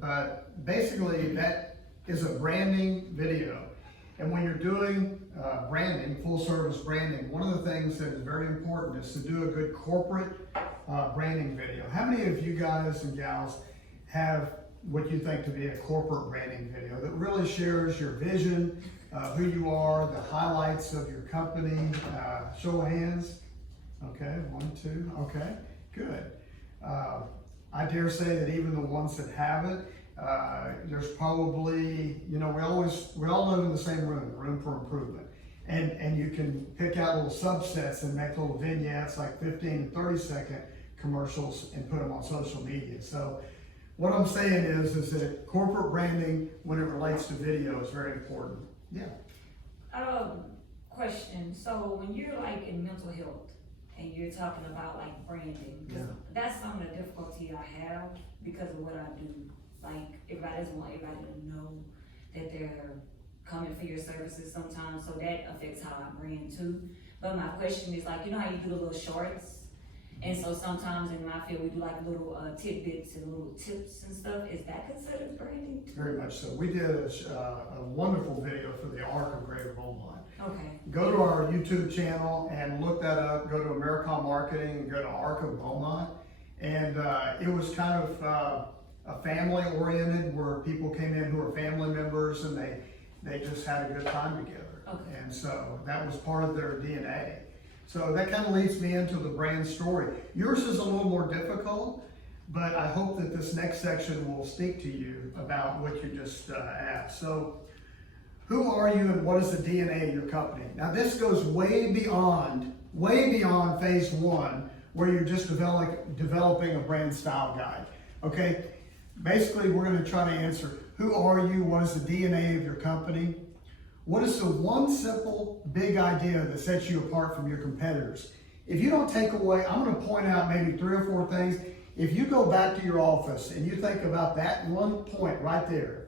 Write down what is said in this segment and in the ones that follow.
but basically that is a branding video. And when you're doing branding, full service branding, one of the things that is very important is to do a good corporate branding video. How many of you guys and gals have what you think to be a corporate branding video that really shares your vision, who you are, the highlights of your company? Show of hands. Okay, 1, 2, okay, good. I dare say that even the ones that haven't, there's probably, you know, we all live in the same room for improvement. And you can pick out little subsets and make little vignettes, like 15 and 30-second commercials, and put them on social media. So what I'm saying is that corporate branding, when it relates to video, is very important. Yeah. Question. So when you're like in mental health and you're talking about like branding, Yeah. that's some of the difficulty I have because of what I do. Like everybody doesn't want everybody to know that they're coming for your services sometimes, so that affects how I brand too. But my question is, like, you know how you do the little shorts? And so sometimes in my field we do like little tidbits and little tips and stuff. Is that considered branding? Very much so. We did a wonderful video for the Arc of Greater Beaumont. Okay. Go to our YouTube channel and look that up. Go to Americom Marketing and go to Arc of Beaumont. And it was kind of a family oriented, where people came in who were family members and they just had a good time together. Okay. And so that was part of their DNA. So that kind of leads me into the brand story. Yours is a little more difficult, but I hope that this next section will speak to you about what you just asked. So who are you and what is the DNA of your company? Now this goes way beyond phase one, where you're just developing a brand style guide. Okay, basically we're going to try to answer, who are you, what is the DNA of your company, what is the one simple big idea that sets you apart from your competitors? If you don't take away, I'm going to point out maybe 3 or 4 things. If you go back to your office and you think about that one point right there,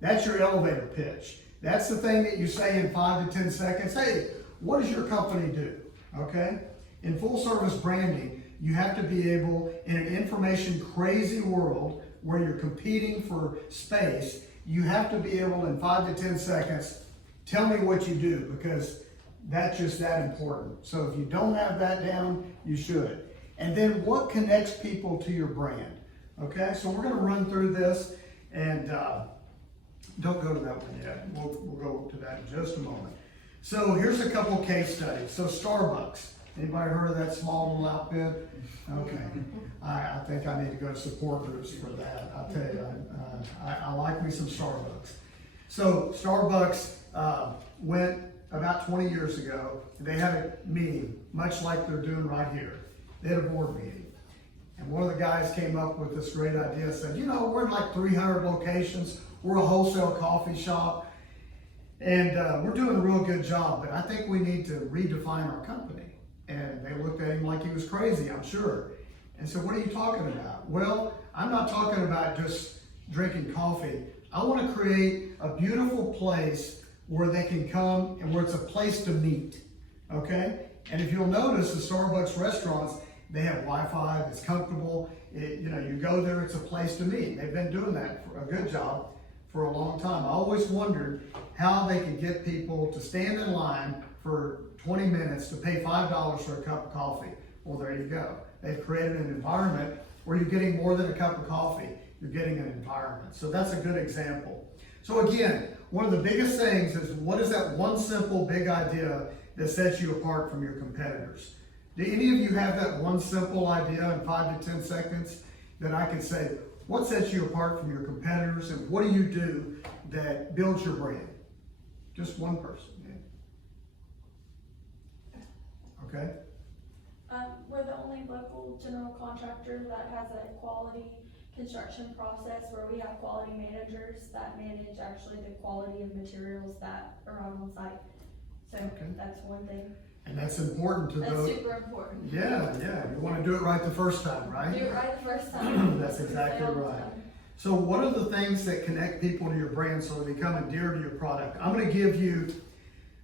that's your elevator pitch. That's the thing that you say in 5 to 10 seconds. Hey, what does your company do? Okay? In full service branding, you have to be able, in an information crazy world where you're competing for space, you have to be able in 5 to 10 seconds, tell me what you do, because that's just that important. So if you don't have that down, you should. And then what connects people to your brand? Okay, so we're going to run through this, and don't go to that one yet. We'll go to that in just a moment. So here's a couple case studies. So Starbucks. Anybody heard of that small little outfit? Okay. I think I need to go to support groups for that. I'll tell you, I like me some Starbucks. So Starbucks went about 20 years ago. They had a meeting, much like they're doing right here. They had a board meeting. And one of the guys came up with this great idea, said, you know, we're in like 300 locations. We're a wholesale coffee shop. And we're doing a real good job, but I think we need to redefine our company. And they looked at him like he was crazy, I'm sure. And said, what are you talking about? Well, I'm not talking about just drinking coffee. I want to create a beautiful place where they can come and where it's a place to meet, okay? And if you'll notice, the Starbucks restaurants, they have Wi-Fi, it's comfortable. You know, you go there, it's a place to meet. They've been doing that for a good job for a long time. I always wondered how they could get people to stand in line for 20 minutes to pay $5 for a cup of coffee. Well, there you go. They've created an environment where you're getting more than a cup of coffee. You're getting an environment. So that's a good example. So again, one of the biggest things is, what is that one simple big idea that sets you apart from your competitors? Do any of you have that one simple idea in 5 to 10 seconds that I can say, what sets you apart from your competitors, and what do you do that builds your brand? Just one person. Okay. We're the only local general contractor that has a quality construction process where we have quality managers that manage actually the quality of materials that are on site. So that's one thing. And that's important to That's those. super important. Yeah. You want to do it right the first time, right? Do it right the first time. That's exactly right. So what are the things that connect people to your brand so they become endeared to your product? I'm going to give you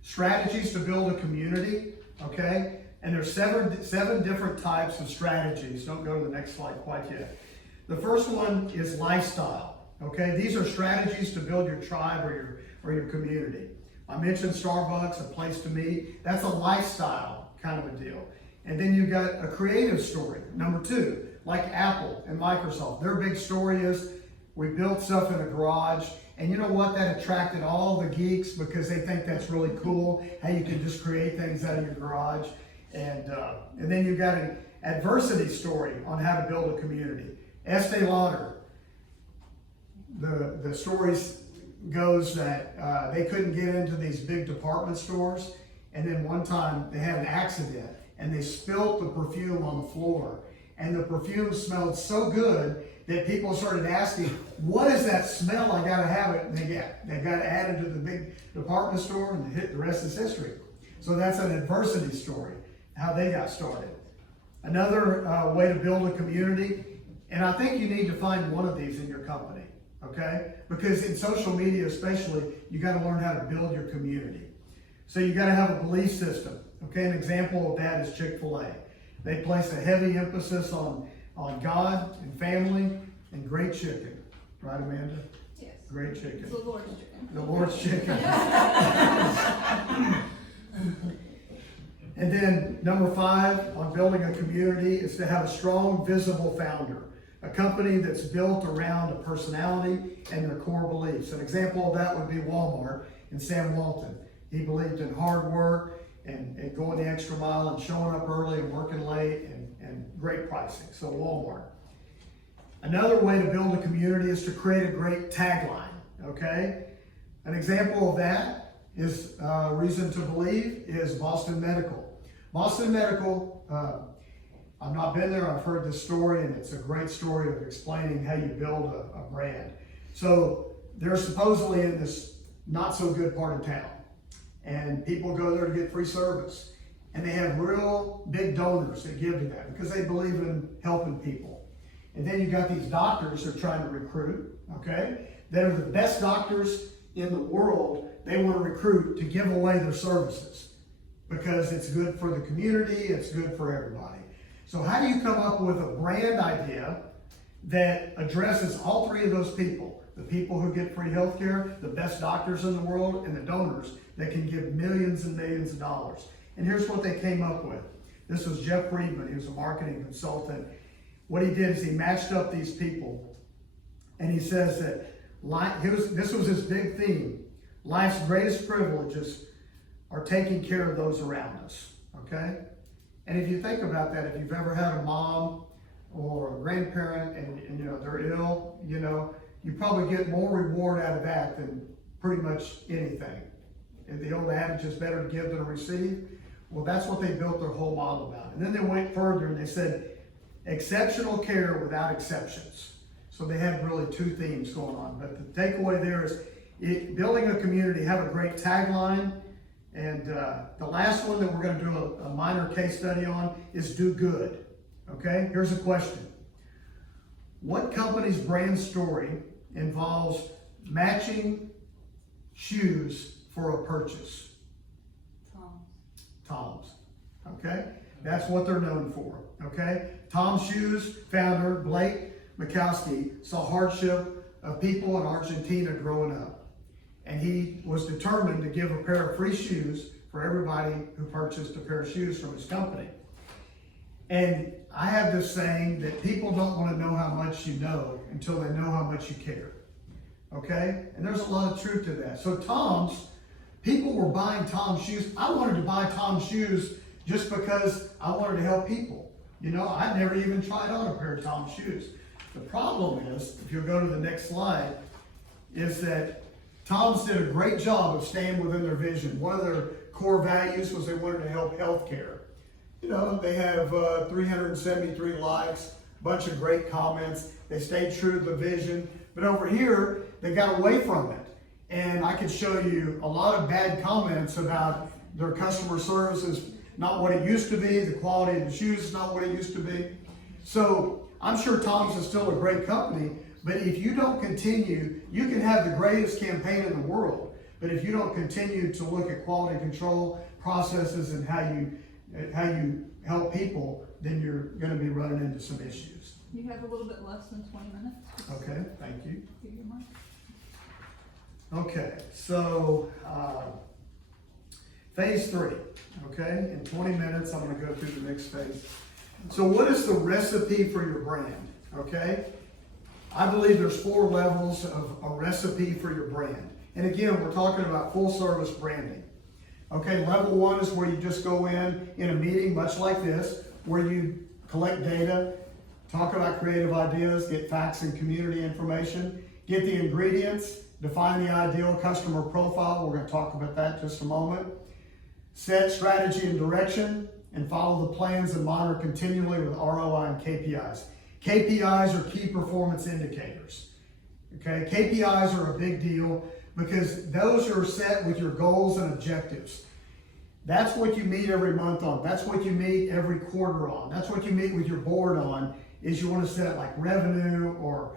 strategies to build a community, okay? And there's seven different types of strategies. Don't go to the next slide quite yet. The first one is lifestyle, okay? These are strategies to build your tribe or your community. I mentioned Starbucks, a place to meet. That's a lifestyle kind of a deal. And then you've got a creative story. Number two, like Apple and Microsoft. Their big story is we built stuff in a garage. And you know what? That attracted all the geeks because they think that's really cool, how you can just create things out of your garage. And then you've got an adversity story on how to build a community. Estee Lauder, the stories goes that they couldn't get into these big department stores, and then one time they had an accident and they spilt the perfume on the floor, and the perfume smelled so good that people started asking, what is that smell? I gotta have it. And they got added to the big department store, and the rest is history. So that's an adversity story, how they got started. Another way to build a community, and I think you need to find one of these in your company, okay? Because in social media especially, you gotta learn how to build your community. So you gotta have a belief system, okay? An example of that is Chick-fil-A. They place a heavy emphasis on God and family and great chicken. Right, Amanda? Yes. Great chicken. The Lord's chicken. The Lord's chicken. And then number 5 on building a community is to have a strong, visible founder. A company that's built around a personality and their core beliefs. An example of that would be Walmart and Sam Walton. He believed in hard work and going the extra mile and showing up early and working late and great pricing. So Walmart. Another way to build a community is to create a great tagline, okay? An example of that is reason to believe is Boston Medical. Boston Medical, I've not been there, I've heard this story, and it's a great story of explaining how you build a brand. So they're supposedly in this not so good part of town, and people go there to get free service. And they have real big donors that give to that because they believe in helping people. And then you got these doctors they're trying to recruit, okay? That are the best doctors in the world. They want to recruit to give away their services because it's good for the community, it's good for everybody. So how do you come up with a brand idea that addresses all three of those people? The people who get free health care, the best doctors in the world, and the donors that can give millions and millions of dollars. And here's what they came up with. This was Jeff Friedman. He was a marketing consultant. What he did is he matched up these people. And he says that this was his big theme. Life's greatest privileges are taking care of those around us. Okay? And if you think about that, if you've ever had a mom or a grandparent and you know they're ill, you know, you probably get more reward out of that than pretty much anything. And the old adage is better to give than to receive. Well, that's what they built their whole model about. And then they went further and they said, exceptional care without exceptions. So they had really two themes going on. But the takeaway there is building a community, have a great tagline. And the last one that we're going to do a minor case study on is do good. Okay, here's a question. What company's brand story involves matching shoes for a purchase? Tom's. Okay? That's what they're known for. Okay? Tom's Shoes founder Blake Mikowski saw hardship of people in Argentina growing up. And he was determined to give a pair of free shoes for everybody who purchased a pair of shoes from his company. And I have this saying that people don't want to know how much you know until they know how much you care. Okay? And there's a lot of truth to that. So Tom's, people were buying Tom's shoes. I wanted to buy Tom's shoes just because I wanted to help people. You know, I'd never even tried on a pair of Tom's shoes. The problem is, if you'll go to the next slide, is that Tom's did a great job of staying within their vision. One of their core values was they wanted to help healthcare. You know, they have 373 likes, a bunch of great comments. They stayed true to the vision. But over here, they got away from it. And I could show you a lot of bad comments about their customer service is not what it used to be. The quality of the shoes is not what it used to be. So I'm sure Tom's is still a great company, but if you don't continue, you can have the greatest campaign in the world, but if you don't continue to look at quality control processes and how you help people, then you're going to be running into some issues. You have a little bit less than 20 minutes. Okay, thank you. Give you more. Okay, so, phase 3, okay? In 20 minutes, I'm gonna go through the next phase. So what is the recipe for your brand, okay? I believe there's 4 levels of a recipe for your brand. And again, we're talking about full service branding. Okay, level 1 is where you just go in a meeting, much like this, where you collect data, talk about creative ideas, get facts and community information, get the ingredients, define the ideal customer profile. We're going to talk about that in just a moment. Set strategy and direction, and follow the plans and monitor continually with ROI and KPIs. KPIs are key performance indicators. Okay, KPIs are a big deal because those are set with your goals and objectives. That's what you meet every month on. That's what you meet every quarter on. That's what you meet with your board on, is you want to set like revenue or